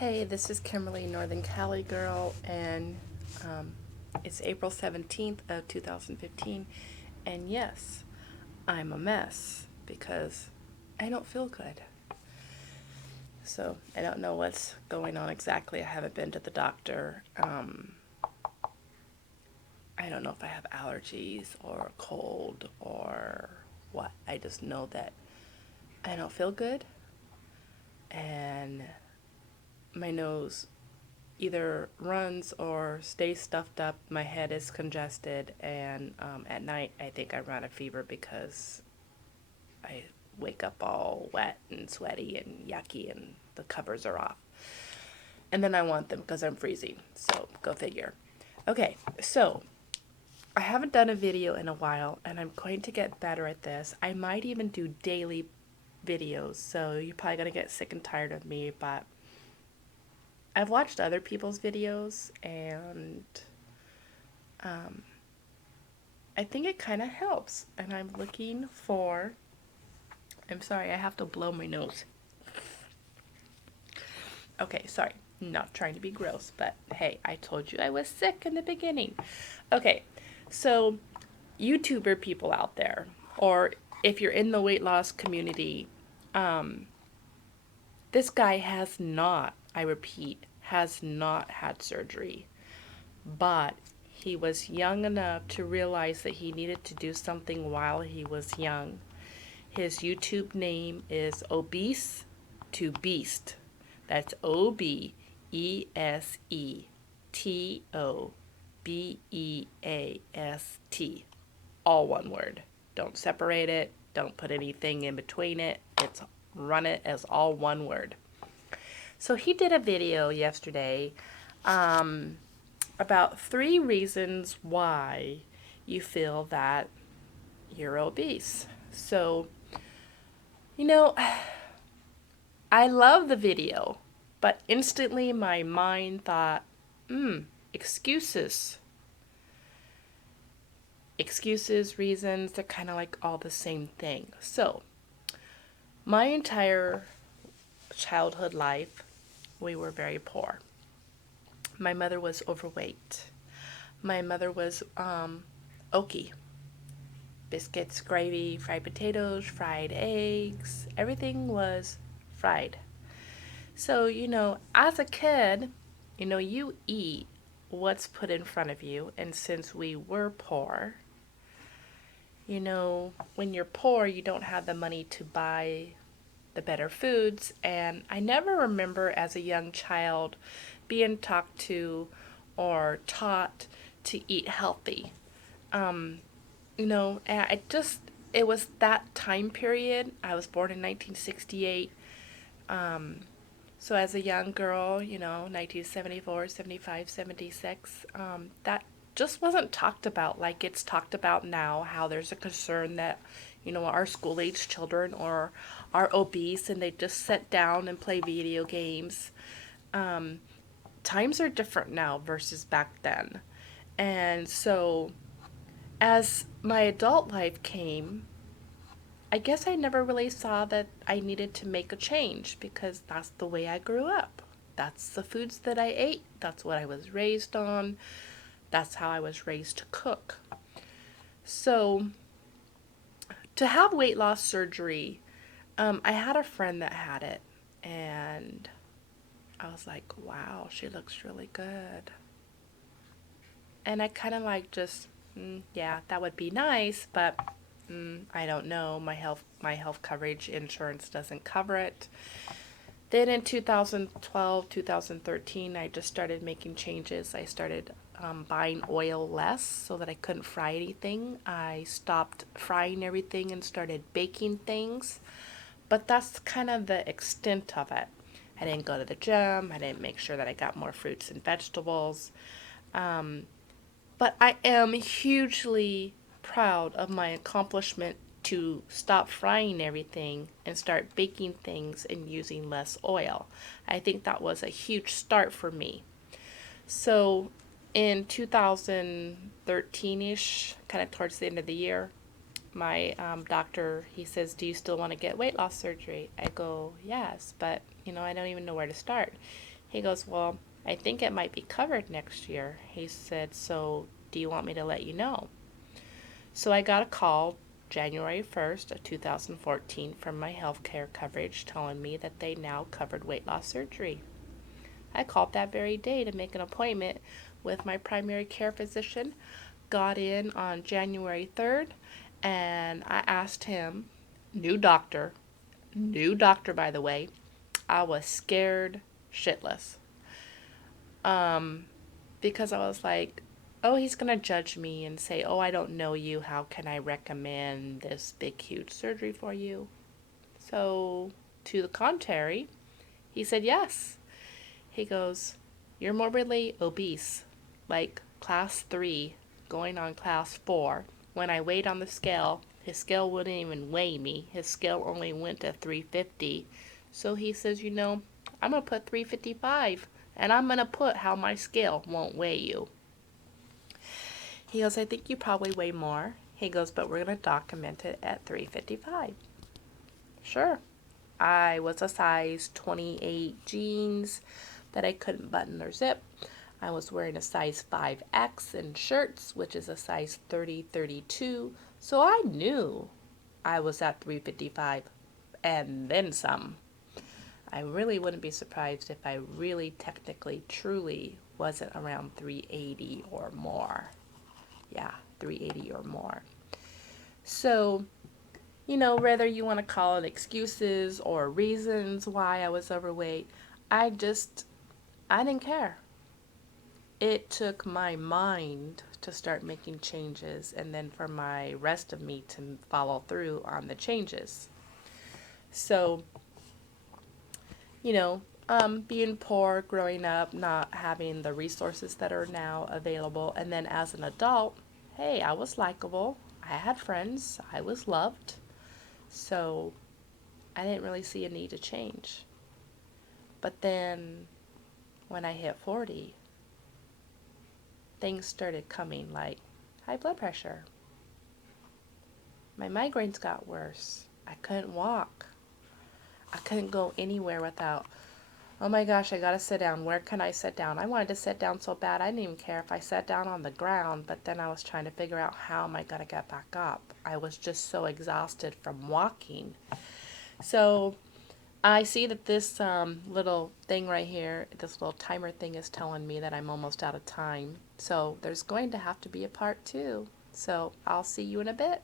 Hey, this is Kimberly, Northern Cali girl, and um, it's April 17th of 2015, and yes, I'm a mess because I don't feel good. So I don't know what's going on exactly. I haven't been to the doctor. I don't know if I have allergies or a cold or what. I just know that I don't feel good, and my nose either runs or stays stuffed up. My head is congested, and at night I think I run a fever because I wake up all wet and sweaty and yucky, and the covers are off. And then I want them because I'm freezing. So go figure. Okay, so I haven't done a video in a while, and I'm going to get better at this. I might even do daily videos, so you're probably gonna get sick and tired of me, but I've watched other people's videos, and um, I think it kind of helps. And I'm looking for, I'm sorry, I have to blow my nose. Okay, sorry, not trying to be gross, but hey, I told you I was sick in the beginning. Okay, so YouTuber people out there, or if you're in the weight loss community, um, this guy has not, I repeat, has not had surgery, but he was young enough to realize that he needed to do something while he was young. His YouTube name is Obese to Beast. That's OBESETOBEAST. All one word. Don't separate it. Don't put anything in between it. It's run it as all one word. So he did a video yesterday about 3 reasons why you feel that you're obese. So, you know, I love the video, but instantly my mind thought, excuses. Excuses, reasons, they're kind of like all the same thing. So, my entire childhood life, we were very poor. My mother was overweight. My mother was oaky. Biscuits, gravy, fried potatoes, fried eggs, everything was fried. So, as a kid, you eat what's put in front of you. And since we were poor, when you're poor, you don't have the money to buy the better foods. And I never remember as a young child being talked to or taught to eat healthy. And it was that time period. I was born in 1968. So as a young girl, 1974, 75, 76, that just wasn't talked about like it's talked about now, how there's a concern that, our school-age children are obese and they just sit down and play video games. Times are different now versus back then. And so as my adult life came, I guess I never really saw that I needed to make a change because that's the way I grew up. That's the foods that I ate. That's what I was raised on. That's how I was raised to cook. So, to have weight loss surgery, I had a friend that had it, and I was like, wow, she looks really good. And I kind of like just, yeah, that would be nice, but I don't know. My health coverage insurance doesn't cover it. Then in 2012, 2013, I just started making changes. I started buying oil less so that I couldn't fry anything. I stopped frying everything and started baking things. But that's kind of the extent of it. I didn't go to the gym. I didn't make sure that I got more fruits and vegetables. Um, but I am hugely proud of my accomplishment to stop frying everything and start baking things and using less oil. I think that was a huge start for me. So in 2013-ish, kind of towards the end of the year, my doctor, he says, do you still want to get weight loss surgery? I go, yes, but I don't even know where to start. He goes, well, I think it might be covered next year. He said, so do you want me to let you know? So I got a call January 1st of 2014 from my healthcare coverage telling me that they now covered weight loss surgery. I called that very day to make an appointment with my primary care physician, got in on January 3rd, and I asked him, new doctor by the way, I was scared shitless. Um, because I was like, oh, he's going to judge me and say, oh, I don't know you. How can I recommend this big, huge surgery for you? So, to the contrary, he said yes. He goes, you're morbidly obese, like class 3, going on class 4. When I weighed on the scale, his scale wouldn't even weigh me. His scale only went to 350. So he says, I'm going to put 355, and I'm going to put how my scale won't weigh you. He goes, I think you probably weigh more. He goes, but we're going to document it at 355. Sure. I was a size 28 jeans that I couldn't button or zip. I was wearing a size 5X in shirts, which is a size 30-32. So I knew I was at 355 and then some. I really wouldn't be surprised if I really technically, truly wasn't around 380 or more. Yeah, 380 or more. So, whether you want to call it excuses or reasons why I was overweight, I didn't care. It took my mind to start making changes and then for my rest of me to follow through on the changes. So, being poor growing up, not having the resources that are now available, and then as an adult, hey, I was likable. I had friends. I was loved. So I didn't really see a need to change. But then when I hit 40, things started coming like high blood pressure. My migraines got worse. I couldn't walk. I couldn't go anywhere without, oh my gosh, I gotta sit down. Where can I sit down? I wanted to sit down so bad. I didn't even care if I sat down on the ground, but then I was trying to figure out how am I gonna get back up. I was just so exhausted from walking. So I see that this little thing right here, this little timer thing is telling me that I'm almost out of time. So there's going to have to be a part 2. So I'll see you in a bit.